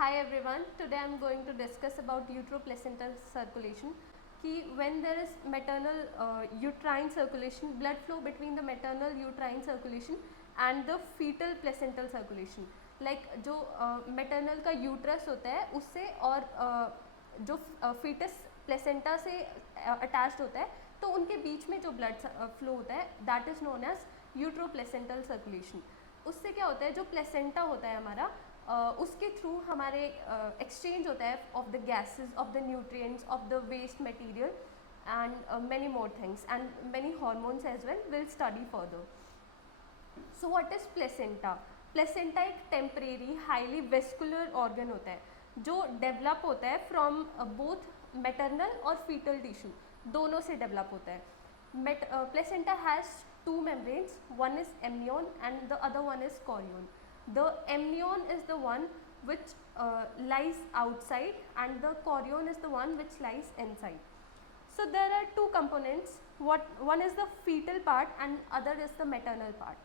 Hi everyone, today I am going to discuss about uteroplacental circulation. When there is maternal uterine circulation, blood flow between the maternal uterine circulation and the fetal placental circulation. Like जो maternal का uterus होता है उससे और जो fetus placenta से attached होता है तो उनके बीच में जो blood flow होता है that is known as uteroplacental circulation. उससे क्या होता है जो प्लेसेंटा होता है हमारा उसके थ्रू हमारे एक्सचेंज होता है of the gases of the nutrients of the waste material and many more things and many hormones as well will study further. So what is placenta? Placenta एक टेम्परेरी हाईली वेस्कुलर ऑर्गन होता है जो develop होता है from both maternal और foetal tissue, दोनों से develop होता है. Placenta has two membranes, one is amnion and the other one is chorion. The amnion is the one which lies outside and the chorion is the one which lies inside. So there are two components, one is the fetal part and other is the maternal part.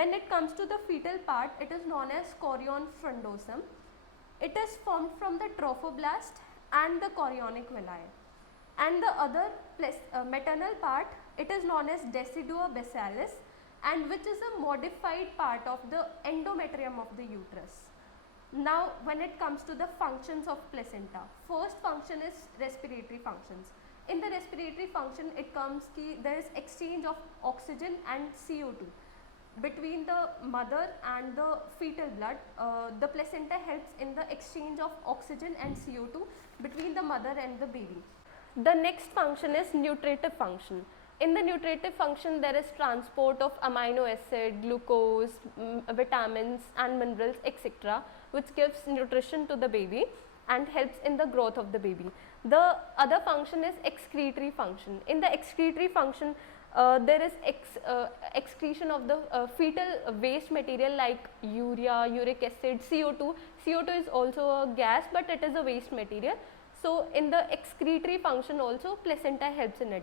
When it comes to the fetal part, it is known as chorion frondosum. It is formed from the trophoblast and the chorionic villi. And the other maternal part, it is known as decidua basalis and which is a modified part of the endometrium of the uterus. Now when it comes to the functions of placenta, first function is respiratory functions. In the respiratory function it comes ki there is exchange of oxygen and CO2 between the mother and the fetal blood. The placenta helps in the exchange of oxygen and CO2 between the mother and the baby. The next function is nutritive function. In the nutritive function there is transport of amino acid, glucose, vitamins and minerals etc. which gives nutrition to the baby and helps in the growth of the baby. The other function is excretory function. In the excretory function there is excretion of the fetal waste material like urea, uric acid, CO2. CO2 is also a gas but it is a waste material. So in the excretory function also placenta helps in it.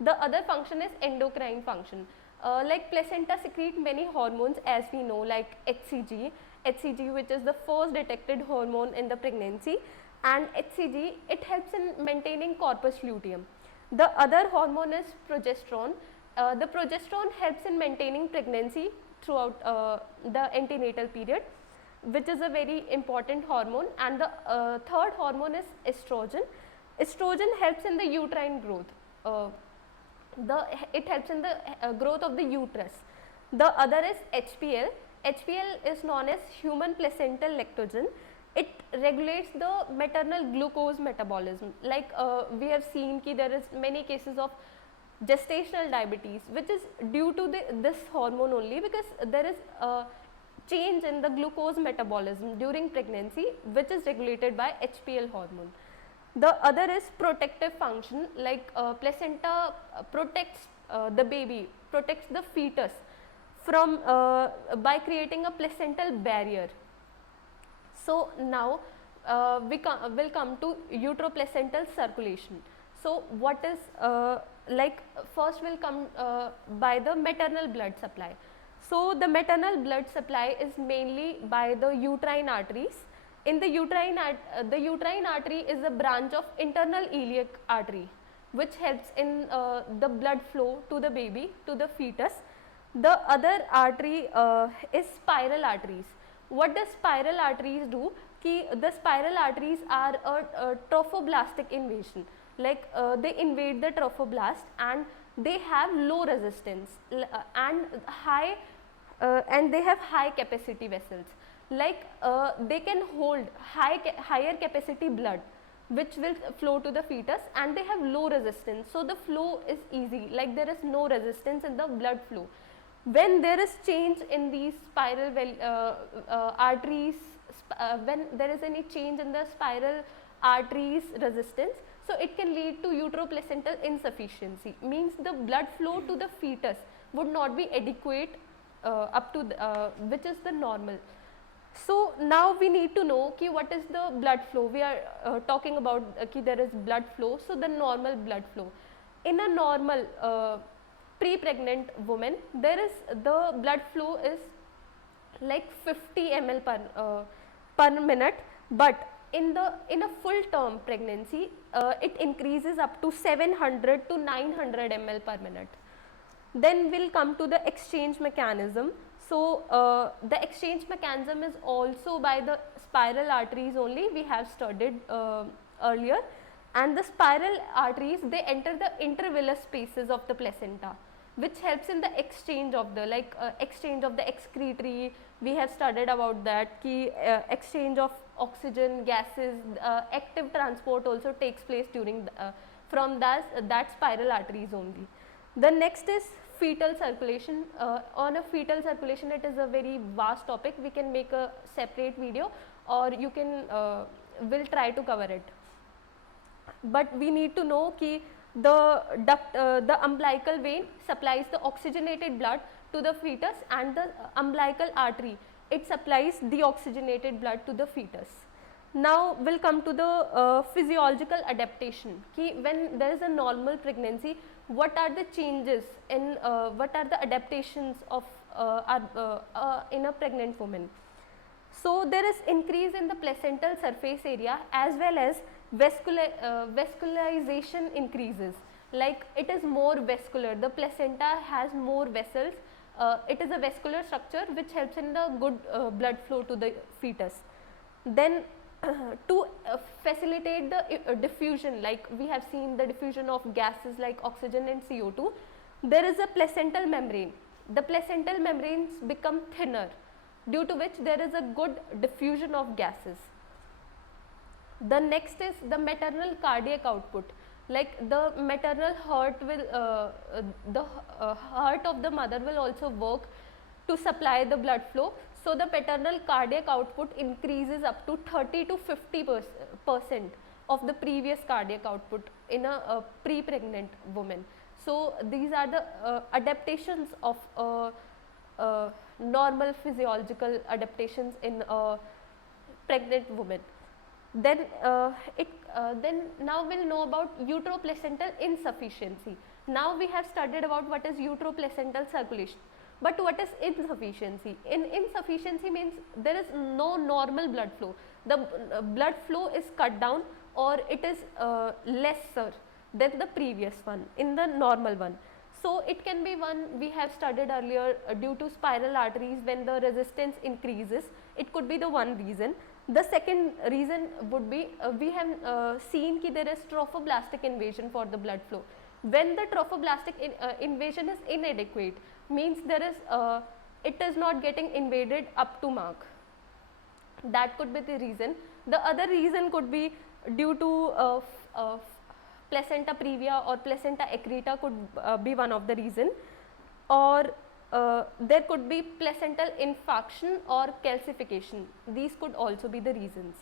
The other function is endocrine function. Like placenta secrete many hormones as we know, like HCG which is the first detected hormone in the pregnancy, and HCG it helps in maintaining corpus luteum. The other hormone is progesterone. The progesterone helps in maintaining pregnancy throughout the antenatal period, which is a very important hormone. And the third hormone is estrogen. Estrogen helps in the uterine growth. It helps in the growth of the uterus. The other is HPL. HPL is known as human placental lactogen. It regulates the maternal glucose metabolism. Like we have seen ki there is many cases of gestational diabetes which is due to this hormone only, because there is change in the glucose metabolism during pregnancy which is regulated by HPL hormone. The other is protective function, like placenta protects the baby, protects the fetus from by creating a placental barrier. So now will come to uteroplacental circulation. So what is like first will come by the maternal blood supply. So the maternal blood supply is mainly by the uterine arteries. In the uterine artery is a branch of internal iliac artery which helps in the blood flow to the baby, to the fetus. The other artery is spiral arteries. What does spiral arteries do? The spiral arteries are a trophoblastic invasion. Like they invade the trophoblast and they have low resistance and they have high capacity vessels. Like they can hold higher capacity blood which will flow to the fetus, and they have low resistance, so the flow is easy, like there is no resistance in the blood flow. When there is change in these spiral arteries, when there is any change in the spiral arteries resistance, so it can lead to uteroplacental insufficiency, means the blood flow to the fetus would not be adequate up to which is the normal. So now we need to know ki what is the blood flow. We are talking about ki there is blood flow. So the normal blood flow in a normal pre-pregnant woman, there is the blood flow is like 50 ml per per minute, but in a full term pregnancy it increases up to 700 to 900 ml per minute. Then we'll come to the exchange mechanism. So the exchange mechanism is also by the spiral arteries only, we have studied earlier, and the spiral arteries, they enter the intervillous spaces of the placenta, which helps in the exchange of the exchange of the excretory. We have studied about that, ki exchange of oxygen, gases, active transport also takes place during from that spiral arteries only. The next is fetal circulation. On a fetal circulation, it is a very vast topic. We can make a separate video, or you can will try to cover it. But we need to know ki the umbilical vein supplies the oxygenated blood to the fetus, and the umbilical artery, it supplies deoxygenated blood to the fetus. Now we'll come to the physiological adaptation, ki when there is a normal pregnancy, what are the changes in what are the adaptations of in a pregnant woman. So there is increase in the placental surface area, as well as vascularization increases, like it is more vascular, the placenta has more vessels, it is a vascular structure which helps in the good blood flow to the fetus. Then to facilitate the diffusion, like we have seen the diffusion of gases like oxygen and CO2, there is a placental membrane. The placental membranes become thinner, due to which there is a good diffusion of gases. The next is the maternal cardiac output, like the maternal heart will the heart of the mother will also work to supply the blood flow. So the paternal cardiac output increases up to 30 to 50% of the previous cardiac output in a pre-pregnant woman. So these are the adaptations of normal physiological adaptations in a pregnant woman. Then then now we'll know about uteroplacental insufficiency. Now we have studied about what is uteroplacental circulation, but what is insufficiency? Insufficiency means there is no normal blood flow. The blood flow is cut down, or it is lesser than the previous one in the normal one. So it can be one we have studied earlier due to spiral arteries, when the resistance increases, it could be the one reason. The second reason would be we have seen that there is trophoblastic invasion for the blood flow. When the trophoblastic invasion is inadequate, means there is it is not getting invaded up to mark. That could be the reason. The other reason could be due to placenta previa or placenta accreta could be one of the reason, or there could be placental infarction or calcification. These could also be the reasons.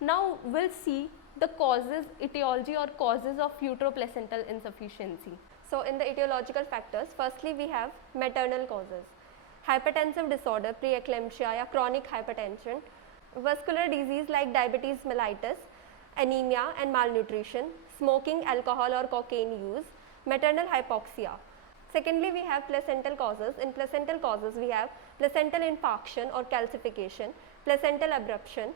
Now we'll see the causes, etiology or causes of uteroplacental insufficiency. So in the etiological factors, firstly we have maternal causes: hypertensive disorder, preeclampsia, chronic hypertension, vascular disease like diabetes mellitus, anemia and malnutrition, smoking, alcohol or cocaine use, maternal hypoxia. Secondly, we have placental causes. In placental causes, we have placental infarction or calcification, placental abruption,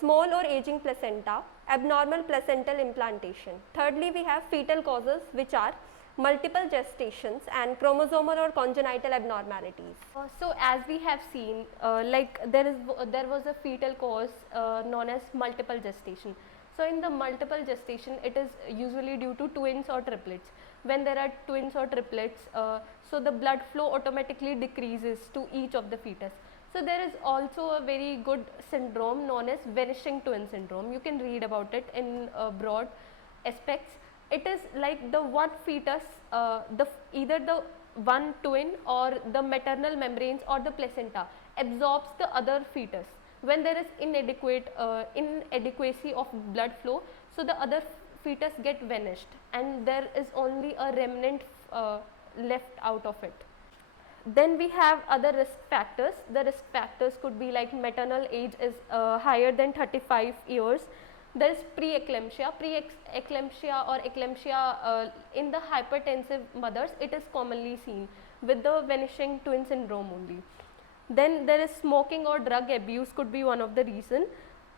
small or aging placenta, abnormal placental implantation. Thirdly, we have fetal causes, which are multiple gestations and chromosomal or congenital abnormalities. So as we have seen, like there was a fetal cause known as multiple gestation. So in the multiple gestation, it is usually due to twins or triplets. When there are twins or triplets, so the blood flow automatically decreases to each of the fetus. So there is also a very good syndrome known as vanishing twin syndrome. You can read about it in broad aspects. It is like the one fetus, either the one twin or the maternal membranes or the placenta absorbs the other fetus. When there is inadequacy of blood flow, so the other fetus get vanished and there is only a remnant left out of it. Then we have other risk factors. The risk factors could be like maternal age is higher than 35 years. There is preeclampsia. Preeclampsia or eclampsia in the hypertensive mothers, it is commonly seen with the vanishing twin syndrome only. Then there is smoking or drug abuse could be one of the reason.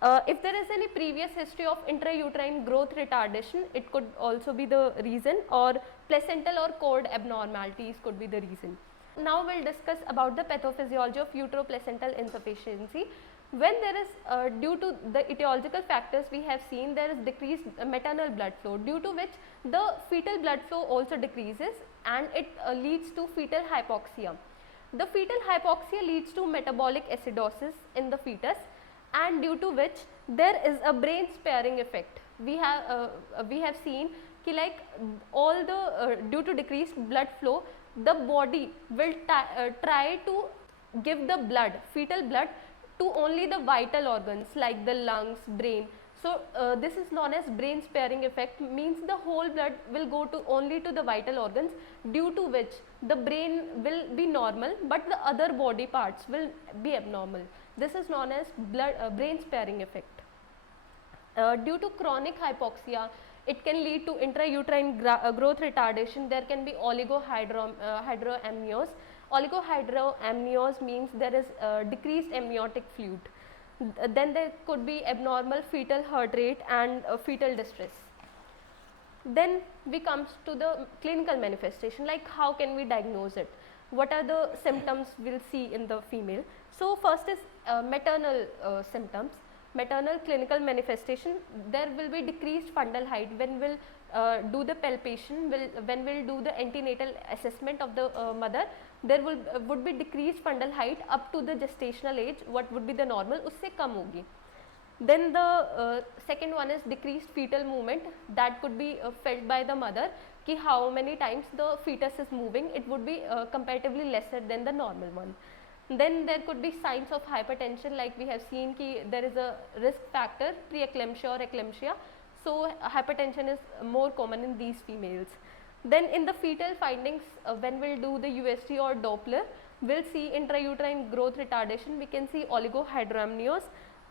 If there is any previous history of intrauterine growth retardation, it could also be the reason, or placental or cord abnormalities could be the reason. Now we'll discuss about the pathophysiology of uteroplacental insufficiency. When there is due to the etiological factors, we have seen there is decreased maternal blood flow, due to which the fetal blood flow also decreases, and it leads to fetal hypoxia. The fetal hypoxia leads to metabolic acidosis in the fetus, and due to which there is a brain sparing effect. We have seen ki like all the due to decreased blood flow, the body will try to give the blood, fetal blood, to only the vital organs like the lungs, brain. So this is known as brain sparing effect, means the whole blood will go to only to the vital organs, due to which the brain will be normal but the other body parts will be abnormal. This is known as brain sparing effect. Due to chronic hypoxia, it can lead to intrauterine growth retardation. There can be oligohydramnios. Oligohydramnios means there is decreased amniotic fluid. Then there could be abnormal fetal heart rate and fetal distress. Then we comes to the clinical manifestation, like how can we diagnose it? What are the symptoms we'll see in the female? So first is maternal symptoms. Maternal clinical manifestation, there will be decreased fundal height when we'll do the palpation, when we'll do the antenatal assessment of the mother. There would be decreased fundal height up to the gestational age. What would be the normal, usse kam hogi. Then the second one is decreased fetal movement, that could be felt by the mother, ki how many times the fetus is moving. It would be comparatively lesser than the normal one. Then there could be signs of hypertension, like we have seen ki there is a risk factor, preeclampsia or eclampsia. So hypertension is more common in these females. Then in the fetal findings, when we'll do the USG or Doppler, we'll see intrauterine growth retardation. We can see oligohydramnios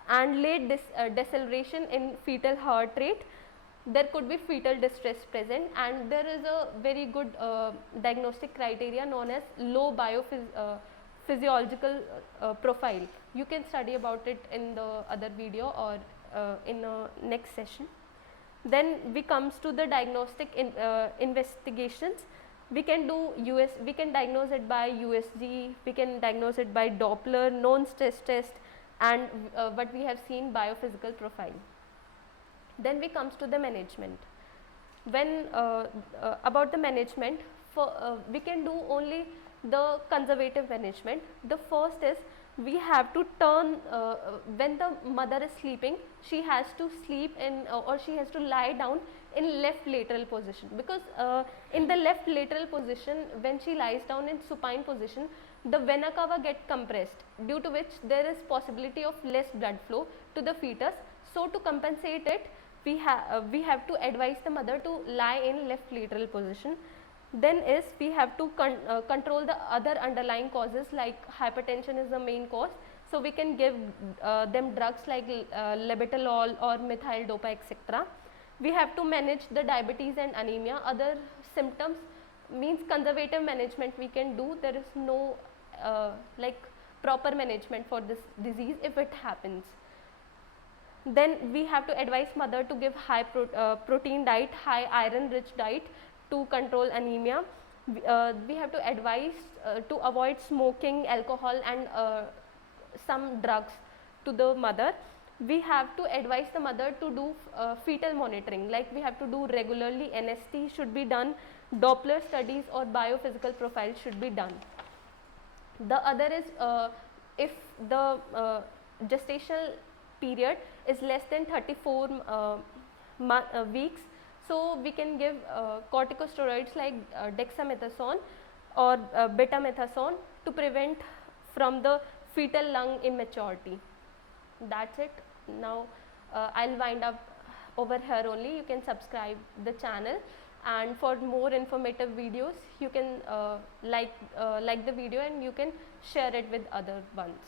and late deceleration in fetal heart rate. There could be fetal distress present, and there is a very good diagnostic criteria known as low biophysiological profile. You can study about it in the other video or in a next session. Then we comes to the diagnostic investigations. We can do we can diagnose it by USG, we can diagnose it by Doppler, known stress test, and what we have seen biophysical profile. Then we comes to the management. When about the management, we can do only the conservative management. The first is we have to turn when the mother is sleeping, she has to sleep in or she has to lie down in left lateral position, because in the left lateral position, when she lies down in supine position, the vena cava get compressed, due to which there is possibility of less blood flow to the fetus. So to compensate it, we have to advise the mother to lie in left lateral position. Then is we have to control the other underlying causes, like hypertension is the main cause. So we can give them drugs like labetalol or methyl dopa, etc. We have to manage the diabetes and anemia. Other symptoms means conservative management we can do. There is no like proper management for this disease if it happens. Then we have to advise mother to give high protein diet, high iron rich diet to control anemia. We have to advise to avoid smoking, alcohol, and some drugs to the mother. We have to advise the mother to do fetal monitoring, like we have to do regularly. NST should be done, Doppler studies or biophysical profile should be done. The other is if the gestational period is less than 34 weeks, so we can give corticosteroids like dexamethasone or betamethasone to prevent from the fetal lung immaturity. That's it. Now I'll wind up over here only. You can subscribe the channel, and for more informative videos you can like the video and you can share it with other ones.